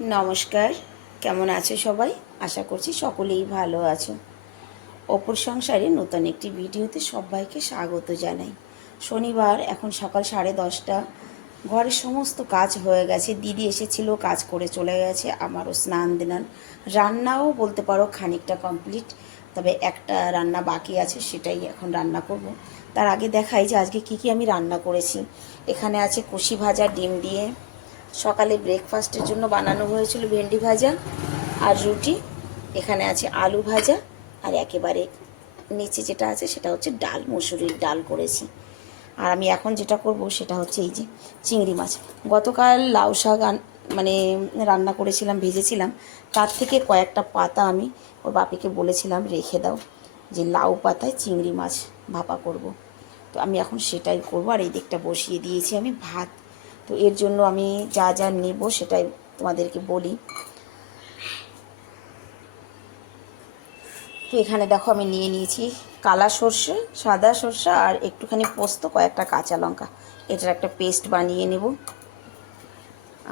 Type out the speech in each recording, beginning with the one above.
নমস্কার, কেমন আছো সবাই? আশা করছি সকলেই ভালো আছো। অপুর সংসারে নতুন একটি ভিডিওতে সবাইকে স্বাগত জানাই। শনিবার, এখন সকাল 10:30। ঘরের সমস্ত কাজ হয়ে গেছে। দিদি এসেছিল, কাজ করে চলে গেছে। আমারও স্নান দান, রান্নাও বলতে পারো খানিকটা কমপ্লিট। তবে একটা রান্না বাকি আছে, সেটাই এখন রান্না করব। তার আগে দেখাই যে আজকে কি আমি রান্না করেছি। এখানে আছে কষি ভাজা ডিম দিয়ে, সকালে ব্রেকফাস্টের জন্য বানানো হয়েছিল ভেন্ডি ভাজা আর রুটি। এখানে আছে আলু ভাজা, আর একেবারে নিচে যেটা আছে সেটা হচ্ছে ডাল, মুসুরির ডাল করেছি। আর আমি এখন যেটা করব সেটা হচ্ছে এই যে চিংড়ি মাছ। গতকাল লাউ শাক মানে রান্না করেছিলাম, ভেজেছিলাম। তার থেকে কয়েকটা পাতা আমি ওর বাপিকে বলেছিলাম রেখে দাও, যে লাউ পাতায় চিংড়ি মাছ ভাপা করব। তো আমি এখন সেটাই করব। আর এই দিকটা বসিয়ে দিয়েছি আমি ভাত। তো এর জন্য আমি যা যা নেব সেটাই তোমাদেরকে বলি। তো এখানে দেখো আমি নিয়ে নিয়েছি কালা সর্ষে, সাদা সর্ষে আর একটুখানি পোস্ত, কয়েকটা কাঁচা লঙ্কা। এটার একটা পেস্ট বানিয়ে নেব।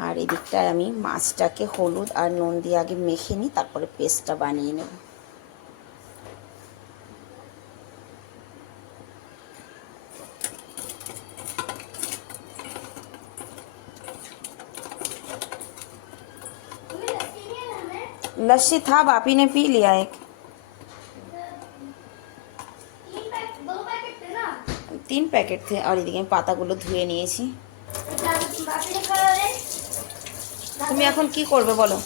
আর এদিকটায় আমি মাছটাকে হলুদ আর নুন দিয়ে আগে মেখে নিই, তারপরে পেস্টটা বানিয়ে নেব। लस्सी था, बापी ने पी लिया एक। 3 প্যাকেট थे। আর এদিকে আমি পাতাগুলো ধুয়ে নিয়েছি। তুমি এখন কি করবে বলো?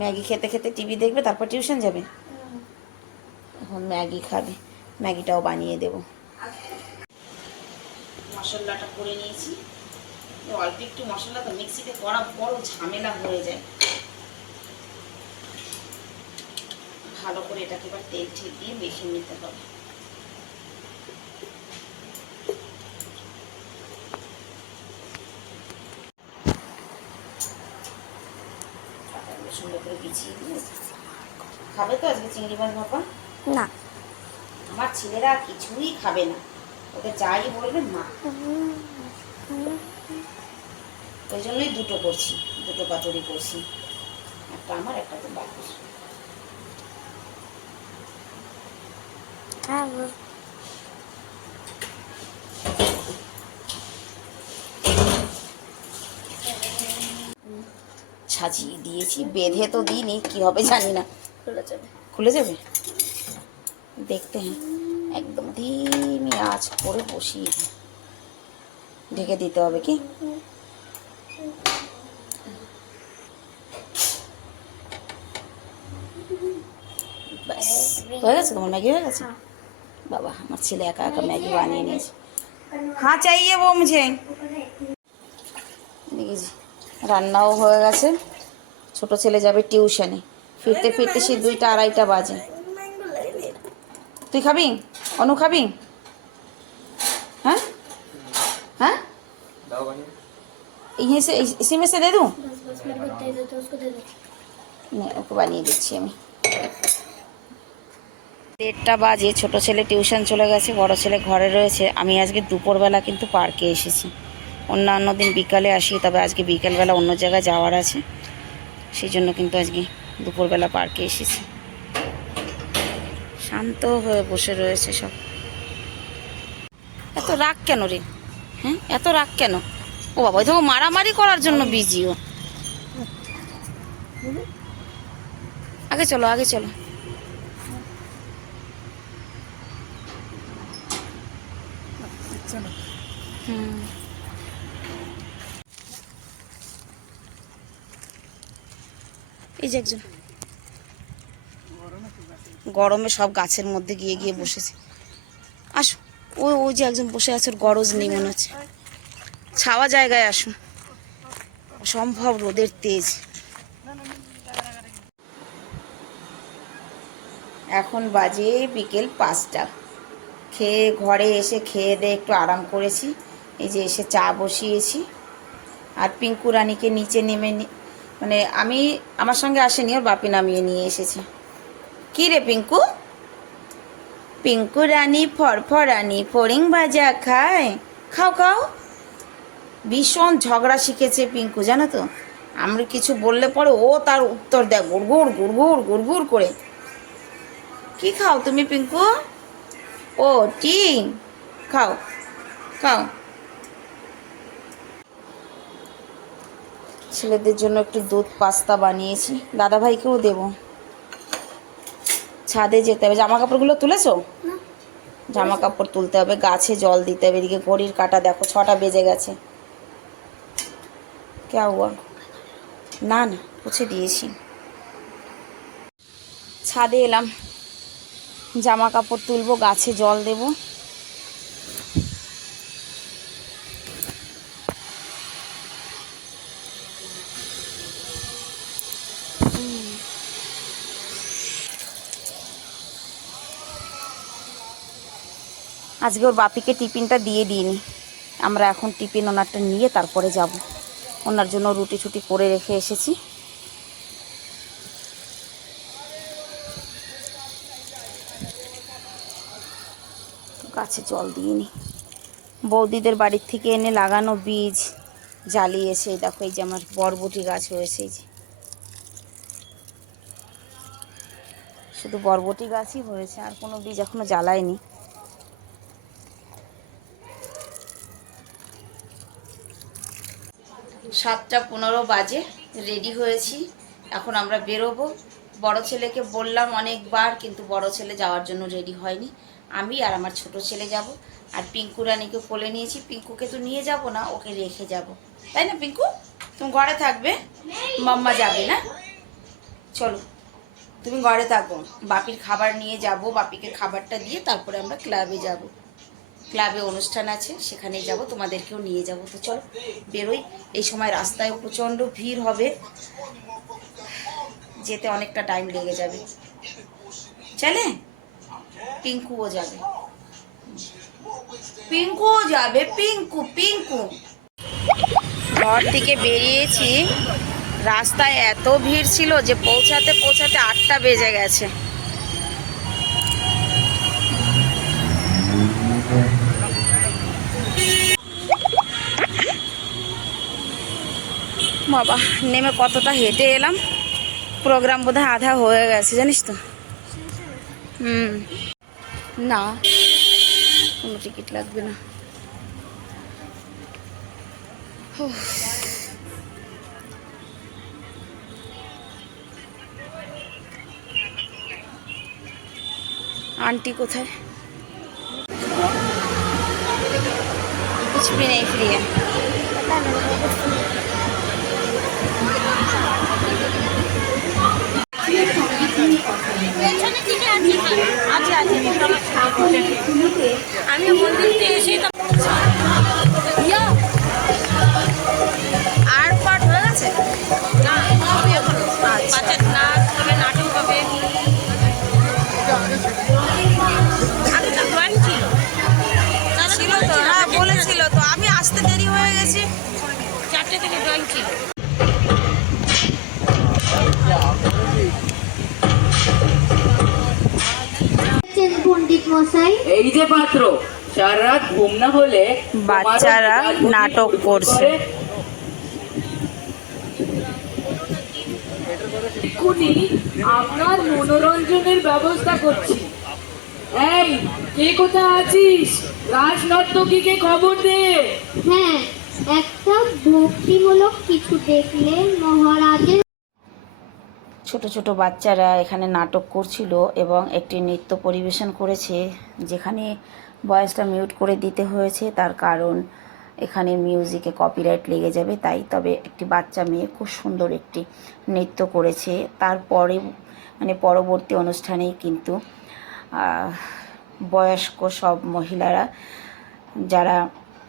ম্যাগি খেতে খেতে টিভি দেখবে, তারপর টিউশন যাবে। এখন ম্যাগি খাবে, ম্যাগিটাও বানিয়ে দেব। মশলাটা করে নিয়েছি। অল্প একটু মশলা তো মিক্সিতে করা বড় ঝামেলা হয়ে যায়। ভালো করে এটাকে এবার তেল ঠিক দিয়ে মেখে নিতে হবে। সুন্দর করে বিছিয়ে দিয়ে খাবে তো আজকে চিংড়ি মাছ ভাপা? না, আমার ছেলেরা কিছুই খাবে না, ওদের যাই বলবে মা। ওই জন্যই দুটো করছি, দুটো পাতুরি করছি, একটা আমার একটা তো বাকি। সাজিয়ে দিয়েছি, বেঁধে তো দিইনি, কি হবে জানি না। খুলে যাবে দেখতে। হ্যাঁ, একদম ধিমি আঁচ করে বসিয়ে ঢেকে দিতে হবে। কি ব্যাস হয়ে গেছে? তোমার ম্যাগি হয়ে গেছে? বাবা, আমার ছেলে একা একা ম্যাগি বানিয়ে নিয়েছে। হ্যাঁ চাইয়ে वो मुझे। দেখেছি রান্নাও হয়ে গেছে। ছোট ছেলে যাবে টিউশনে, ফিরতে ফিরতে সে 2টা 2:30 বাজে। তুই খাবি? অনু খাবি? हाँ हाँ, यहीं से इसी में से दे दूँ? नहीं, ওকে বানিয়ে দিচ্ছি আমি। 1:30 বাজে, ছোট ছেলে টিউশন চলে গেছে, বড় ছেলে ঘরে রয়েছে। আমি আজকে দুপুরবেলা কিন্তু পার্কে এসেছি। অন্যান্য দিন বিকালে আসি, তবে আজকে বিকালবেলা অন্য জায়গায় যাওয়ার আছে, সেই জন্য কিন্তু আজকে দুপুরবেলা পার্কে এসেছি। শান্ত হয়ে বসে রয়েছে সব। এত রাগ কেন রে? হ্যাঁ, এত রাগ কেন? ও বাবা, ওই তো মারামারি করার জন্য বিজি। ও আগে চলো, আগে চলো। হুম, এই যে একজন গরমে সব গাছের মধ্যে গিয়ে গিয়ে বসেছে। আসো, ওই যে একজন বসে আছে, ওর গরজ নেই মনে হচ্ছে। ছাওয়া জায়গায় আসুন, অসম্ভব রোদের তেজ। এখন বাজে বিকেল 5টা। খেয়ে ঘরে এসে খেয়ে দিয়ে একটু আরাম করেছি। এই যে এসে চা বসিয়েছি। আর পিঙ্কু রানীকে নিচে নেমে মানে আমি, আমার সঙ্গে আসেনি, ওর বাপি নামিয়ে নিয়ে এসেছে। কি রে পিঙ্কু? পিঙ্কু রানী ফরফরানি ফড়িং ভাজা খায়। খাও খাও, ভীষণ ঝগড়া শিখেছে পিঙ্কু, জানো তো। আমরা কিছু বললে পরে ও তার উত্তর দেয় গুড়গুড় গুড়গুড় গুড়গুড় করে। কি খাও তুমি পিঙ্কু? ও টি, খাও খাও। ছেলেদের জন্য একটু দুধ পাস্তা বানিয়েছি, দাদাভাইকেও দেবো। ছাদে যেতে হবে। জামা কাপড়গুলো তুলেছো? জামা কাপড় তুলতে হবে, গাছে জল দিতে হবে। এদিকে ঘড়ির কাঁটা দেখো 6টা বেজে গেছে। क्या हुआ? না না, মুছে দিয়েছি। ছাদে এলাম, জামা কাপড় তুলবো, গাছে জল দেব। আজকে ওর বাপিকে টিফিনটা দিয়ে দিইনি, আমরা এখন টিফিন ওনারটা নিয়ে তারপরে যাব। ওনার জন্য রুটি ছুটি করে রেখে এসেছি। গাছে জল দিইনি। বৌদিদের বাড়ির থেকে এনে লাগানো বীজ জ্বালিয়েছে। দেখো এই যে আমার বরবটি গাছ হয়েছে, এই যে শুধু বরবটি গাছই হয়েছে, আর কোনো বীজ এখনো জ্বালায়নি। 7:15 বাজে, রেডি হয়েছি, এখন আমরা বেরোবো। বড় ছেলেকে বললাম অনেকবার, কিন্তু বড় ছেলে যাওয়ার জন্য রেডি হয়নি। আমি আর আমার ছোট ছেলে যাব। আর পিঙ্কু রানীকে কোলে নিয়েছি। পিঙ্কুকে তো নিয়ে যাব না, ওকে রেখে যাব, তাই না পিঙ্কু? তুমি ঘরে থাকবে, মাম্মা যাবে না? চলো তুমি ঘরে থাকো, বাপির খাবার নিয়ে যাব। বাপিকে খাবারটা দিয়ে তারপরে আমরা ক্লাবে যাব। ক্লাবে অনুষ্ঠান আছে, সেখানে যাব, তোমাদেরকেও নিয়ে যাব। তো চলো বেরোই। এই সময় রাস্তায় প্রচণ্ড ভিড় হবে, যেতে অনেকটা টাইম লেগে যাবে। চলে, পিঙ্কুও যাবে, পিঙ্কুও যাবে, পিঙ্কু পিঙ্কু। ঘর থেকে বেরিয়েছি, রাস্তায় এত ভিড় ছিল যে পৌঁছাতে পৌঁছাতে 8টা বেজে গেছে। বাবা, নেমে কতটা হেঁটে এলাম। প্রোগ্রাম বোধহয় আধা হয়ে গেছে, জানিস তো। না, কোনো টিকিট লাগবে না। आंटी कोথায়? कुछ भी नहीं, फ्री है। আমি মন্দিরতে এসে আর পাঠ হয়ে গেছে না, বাচ্চার নাচ হবে, নাটক হবে। আগে তো ড্রয়িং ছিল, ছিল তো, হ্যাঁ বলেছিল তো, আমি আসতে দেরি হয়ে গেছি। 4টে থেকে ড্রয়িং ছিল। পণ্ডিত মশাই, এই যে পাত্র, সারা রাত ঘুম না হলে বাচ্চারা নাটক করছে। এক্ষুনি আপনার মনোরঞ্জনের ব্যবস্থা করছি। এই, কে কোথায় আছিস? রাজনর্তকীকে খবর দে। হ্যাঁ, একটা ভক্তিমূলক কিছু দেখলে মহারাজের। ছোট ছোট বাচ্চারা এখানে নাটক করছিল এবং একটি নৃত্য পরিবেশন করেছে, যেখানে ভয়েসটা মিউট করে দিতে হয়েছে, তার কারণ এখানে মিউজিকে কপিরাইট লেগে যাবে তাই। তবে একটি বাচ্চা মেয়ে খুব সুন্দর একটি নৃত্য করেছে। তারপরে মানে পরবর্তী অনুষ্ঠানেই কিন্তু বয়স্ক সব মহিলারা, যারা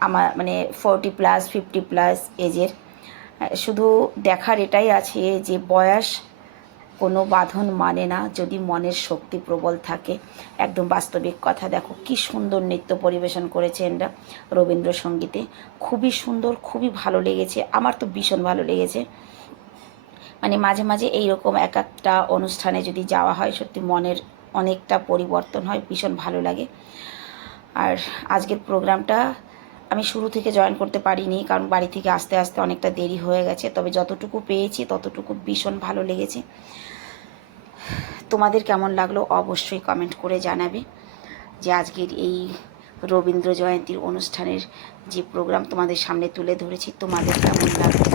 আমার মানে 40+, 50+ এজের, শুধু দেখার এটাই আছে যে বয়স কোনো বাঁধন মানে না, যদি মনের শক্তি প্রবল থাকে। একদম বাস্তবিক কথা। দেখো কি সুন্দর নৃত্য পরিবেশন করেছে এরা রবীন্দ্রসঙ্গীতে, খুবই সুন্দর, খুবই ভালো লেগেছে। আমার তো ভীষণ ভালো লেগেছে। মানে মাঝে মাঝে এইরকম এক একটা অনুষ্ঠানে যদি যাওয়া হয়, সত্যি মনের অনেকটা পরিবর্তন হয়, ভীষণ ভালো লাগে। আর আজকের প্রোগ্রামটা আমি শুরু থেকে জয়েন করতে পারিনি, কারণ বাড়ি থেকে আসতে আসতে অনেকটা দেরি হয়ে গেছে। তবে যতটুকু পেয়েছি ততটুকু ভীষণ ভালো লেগেছে। তোমাদের কেমন লাগলো অবশ্যই কমেন্ট করে জানাবে। যে আজকের এই রবীন্দ্র জয়ন্তীর অনুষ্ঠানের যে প্রোগ্রাম তোমাদের সামনে তুলে ধরেছি, তোমাদের কেমন লাগলো।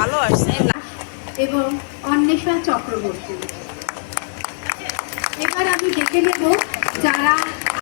ভালো আসছে এবং অন্বেষা চক্রবর্তী। এবার আমি ডেকে নেব যারা